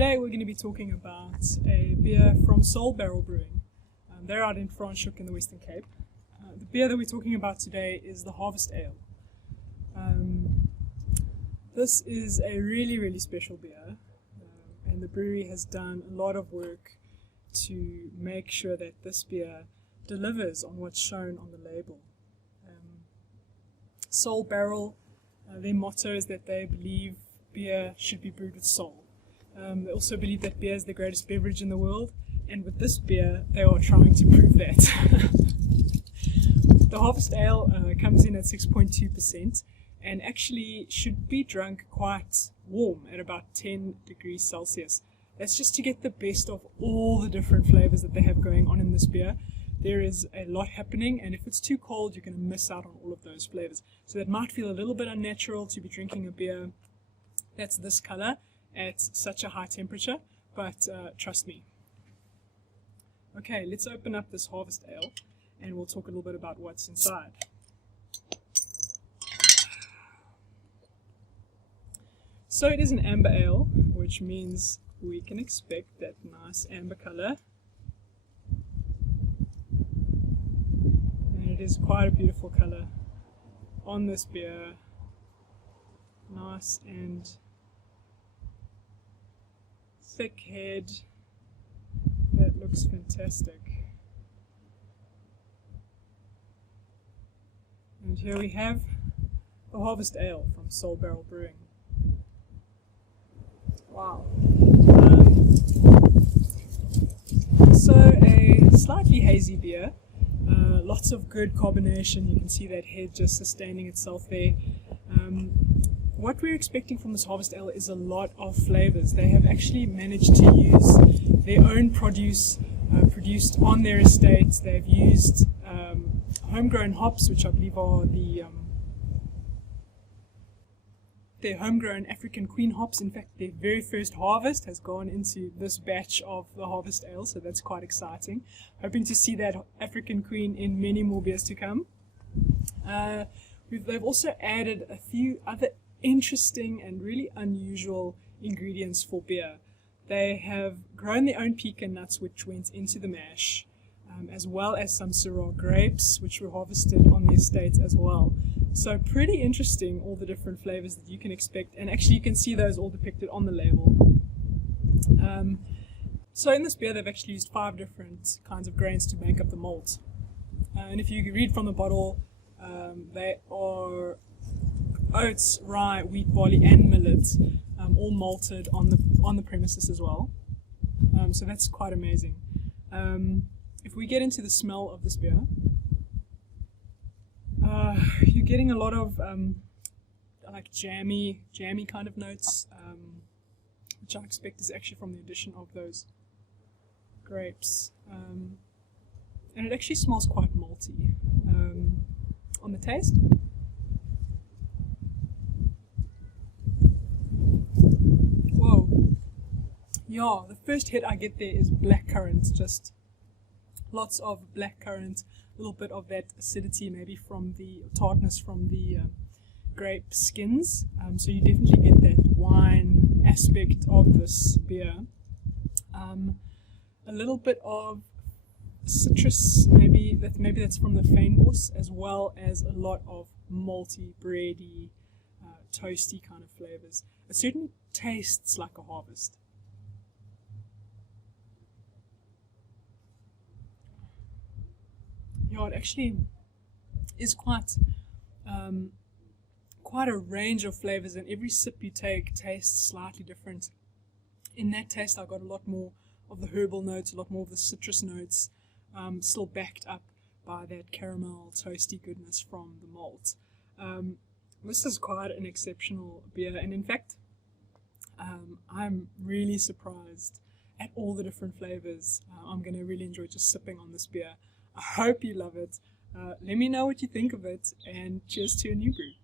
Today we're going to be talking about a beer from Barrel Brewing. They're out in Franschhoek in the Western Cape. The beer that we're talking about today is the Harvest Ale. This is a really special beer, and the brewery has done a lot of work to make sure that this beer delivers on what's shown on the label. Barrel, their motto is that they believe beer should be brewed with soul. They also believe that beer is the greatest beverage in the world, and with this beer they are trying to prove that. The Harvest Ale comes in at 6.2% and actually should be drunk quite warm at about 10 degrees Celsius. That's just to get the best of all the different flavors that they have going on in this beer. There is a lot happening, and if it's too cold you're going to miss out on all of those flavors. So that might feel a little bit unnatural to be drinking a beer that's this color at such a high temperature, but trust me. Okay, let's open up this Harvest Ale and we'll talk a little bit about what's inside. So it is an amber ale, which means we can expect that nice amber color. And it is quite a beautiful color on this beer. Nice and thick head. That looks fantastic. And here we have the Harvest Ale from Barrel Brewing. Wow. So a slightly hazy beer, lots of good carbonation. You can see that head just sustaining itself there. What we're expecting from this Harvest Ale is a lot of flavors. They have actually managed to use their own produce produced on their estates. They've used homegrown hops, which I believe are their homegrown African Queen hops. In fact, their very first harvest has gone into this batch of the Harvest Ale, so that's quite exciting. Hoping to see that African Queen in many more beers to come. They've also added a few other interesting and really unusual ingredients for beer. They have grown their own pecan nuts, which went into the mash, as well as some Syrah grapes, which were harvested on the estate as well. So pretty interesting, all the different flavors that you can expect, and actually you can see those all depicted on the label. So in this beer they've actually used 5 different kinds of grains to make up the malt. And if you read from the bottle, they are oats, rye, wheat, barley and millet, all malted on the premises as well. So that's quite amazing. If we get into the smell of this beer, you're getting a lot of like jammy kind of notes, which I expect is actually from the addition of those grapes. And it actually smells quite malty. On the taste, whoa, yeah, the first hit I get there is blackcurrant, just lots of blackcurrant, a little bit of that acidity, maybe from the tartness from the grape skins. So you definitely get that wine aspect of this beer. A little bit of citrus, maybe that's from the fynbos, as well as a lot of malty, bready, toasty kind of flavors. It certainly tastes like a harvest. Yeah, it actually is quite a range of flavors, and every sip you take tastes slightly different. In that taste I got a lot more of the herbal notes, a lot more of the citrus notes, still backed up by that caramel toasty goodness from the malt. This is quite an exceptional beer, and in fact I'm really surprised at all the different flavors. I'm going to really enjoy just sipping on this beer. I hope you love it. Let me know what you think of it, and cheers to a new brew.